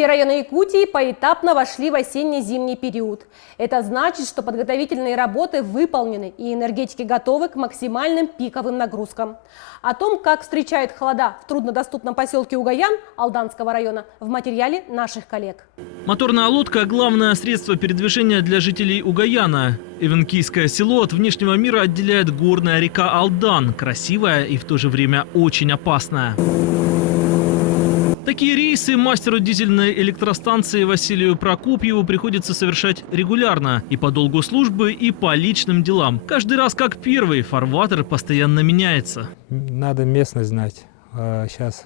Все районы Якутии поэтапно вошли в осенне-зимний период. Это значит, что подготовительные работы выполнены и энергетики готовы к максимальным пиковым нагрузкам. О том, как встречают холода в труднодоступном поселке Угаян Алданского района, в материале наших коллег. Моторная лодка – главное средство передвижения для жителей Угаяна. Эвенкийское село от внешнего мира отделяет горная река Алдан, красивая и в то же время очень опасная. Такие рейсы мастеру дизельной электростанции Василию Прокопьеву приходится совершать регулярно. И по долгу службы, и по личным делам. Каждый раз как первый, фарватер постоянно меняется. Надо местность знать. Сейчас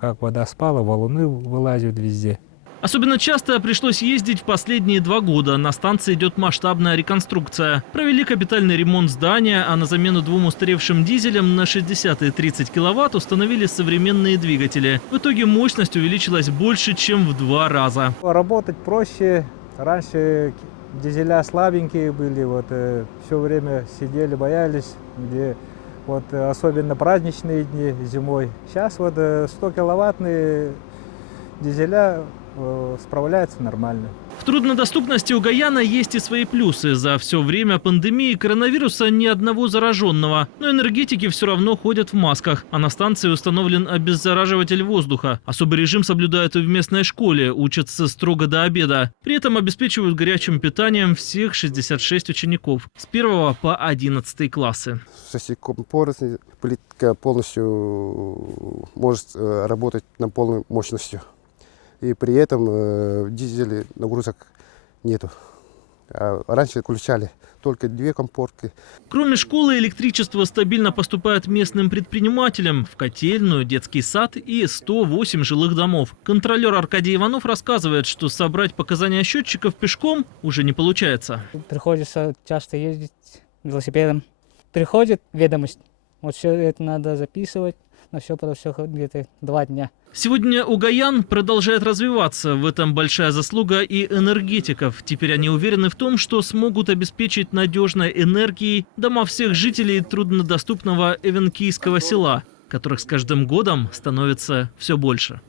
как вода спала, валуны вылазят везде. Особенно часто пришлось ездить в последние 2 года. На станции идет масштабная реконструкция. Провели капитальный ремонт здания, а на замену 2 устаревшим дизелям на 60 и 30 киловатт установили современные двигатели. В итоге мощность увеличилась больше, чем в 2 раза. Работать проще. Раньше дизеля слабенькие были, все время сидели, боялись, особенно праздничные дни зимой. Сейчас 100-киловаттные дизеля справляется нормально. В труднодоступности Угаяна есть и свои плюсы. За все время пандемии коронавируса ни одного зараженного. Но энергетики все равно ходят в масках. А на станции установлен обеззараживатель воздуха. Особый режим соблюдают и в местной школе. Учатся строго до обеда. При этом обеспечивают горячим питанием всех 66 учеников. С 1 по 11 классы. Плитка полностью может работать на полной мощностью. И при этом в дизеле нагрузок нету. А раньше включали только 2 комфорки. Кроме школы, электричество стабильно поступает местным предпринимателям в котельную, детский сад и 108 жилых домов. Контролер Аркадий Иванов рассказывает, что собрать показания счетчиков пешком уже не получается. Приходится часто ездить велосипедом. Приходит ведомость, все это надо записывать. На все где-то 2 дня. Сегодня Угаян продолжает развиваться. В этом большая заслуга и энергетиков. Теперь они уверены в том, что смогут обеспечить надежной энергией дома всех жителей труднодоступного Эвенкийского села, которых с каждым годом становится все больше.